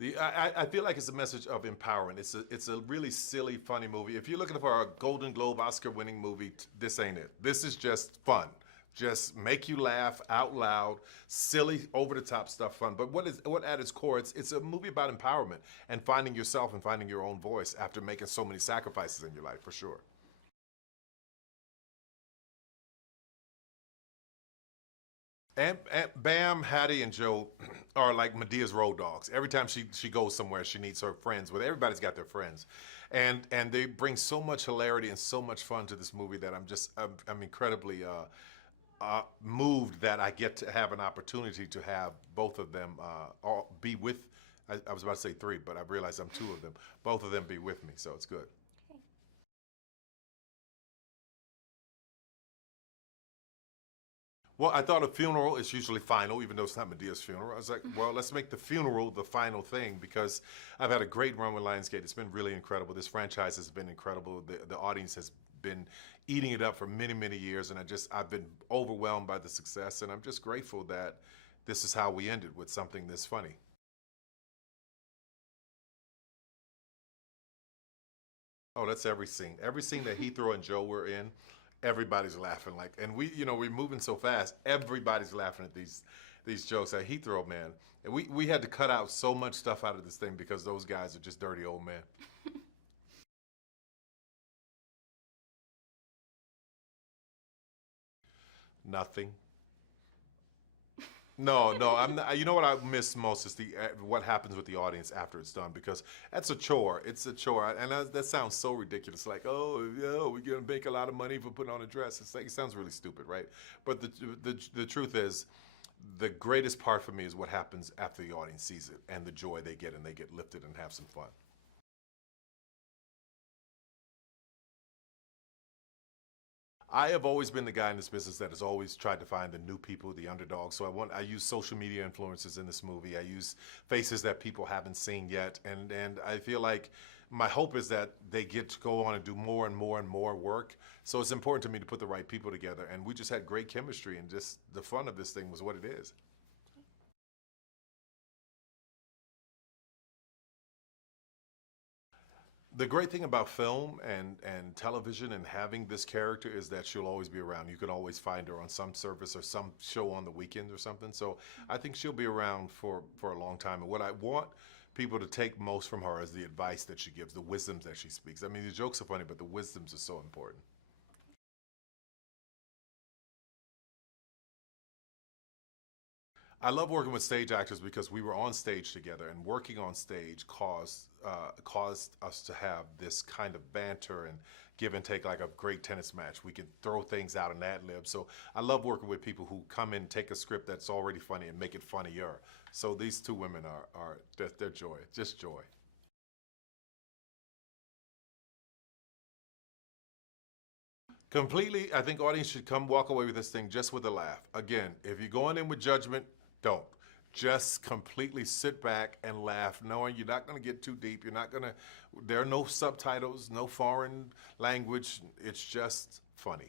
I feel like it's a message of empowerment. It's a really silly, funny movie. If you're looking for a Golden Globe Oscar-winning movie, this ain't it. This is just fun. Just make you laugh out loud, silly, over-the-top stuff, fun. But what at its core, it's a movie about empowerment and finding yourself and finding your own voice after making so many sacrifices in your life, for sure. And Bam, Hattie, and Joe are like Medea's road dogs. Every time she goes somewhere, she needs her friends. Well, everybody's got their friends, and they bring so much hilarity and so much fun to this movie that I'm incredibly moved that I get to have an opportunity to have both of them all be with. I was about to say three, but I realized I'm two of them. Both of them be with me, so it's good. Well, I thought a funeral is usually final, even though it's not Medea's funeral. I was like, well, let's make the funeral the final thing because I've had a great run with Lionsgate. It's been really incredible. This franchise has been incredible. The audience has been eating it up for many, many years, and I've been overwhelmed by the success, and I'm just grateful that this is how we ended with something this funny. Oh, that's every scene. Every scene that Heathrow and Joe were in, everybody's laughing. Like, and we're moving so fast. Everybody's laughing at these jokes at Heathrow, man. And we had to cut out so much stuff out of this thing because those guys are just dirty old men. Nothing. No, no, I'm not. You know what I miss most is the what happens with the audience after it's done because that's a chore. It's a chore, and that sounds so ridiculous. Like, oh, yeah, we're gonna make a lot of money for putting on a dress. It's like it sounds really stupid, right? But the truth is, the greatest part for me is what happens after the audience sees it and the joy they get, and they get lifted and have some fun. I have always been the guy in this business that has always tried to find the new people, the underdogs. So I use social media influencers in this movie. I use faces that people haven't seen yet, and I feel like my hope is that they get to go on and do more and more and more work. So it's important to me to put the right people together, and we just had great chemistry, and just the fun of this thing was what it is. The great thing about film and television and having this character is that she'll always be around. You can always find her on some service or some show on the weekend or something. So I think she'll be around for a long time. And what I want people to take most from her is the advice that she gives, the wisdoms that she speaks. I mean, the jokes are funny, but the wisdoms are so important. I love working with stage actors because we were on stage together, and working on stage caused us to have this kind of banter and give and take like a great tennis match. We can throw things out and ad lib. So I love working with people who come in, take a script that's already funny and make it funnier. So these two women are they're joy, just joy. Completely, I think audience should come walk away with this thing just with a laugh. Again, if you're going in with judgment, don't. Just completely sit back and laugh, knowing you're not going to get too deep. You're not going to, there are no subtitles, no foreign language. It's just funny.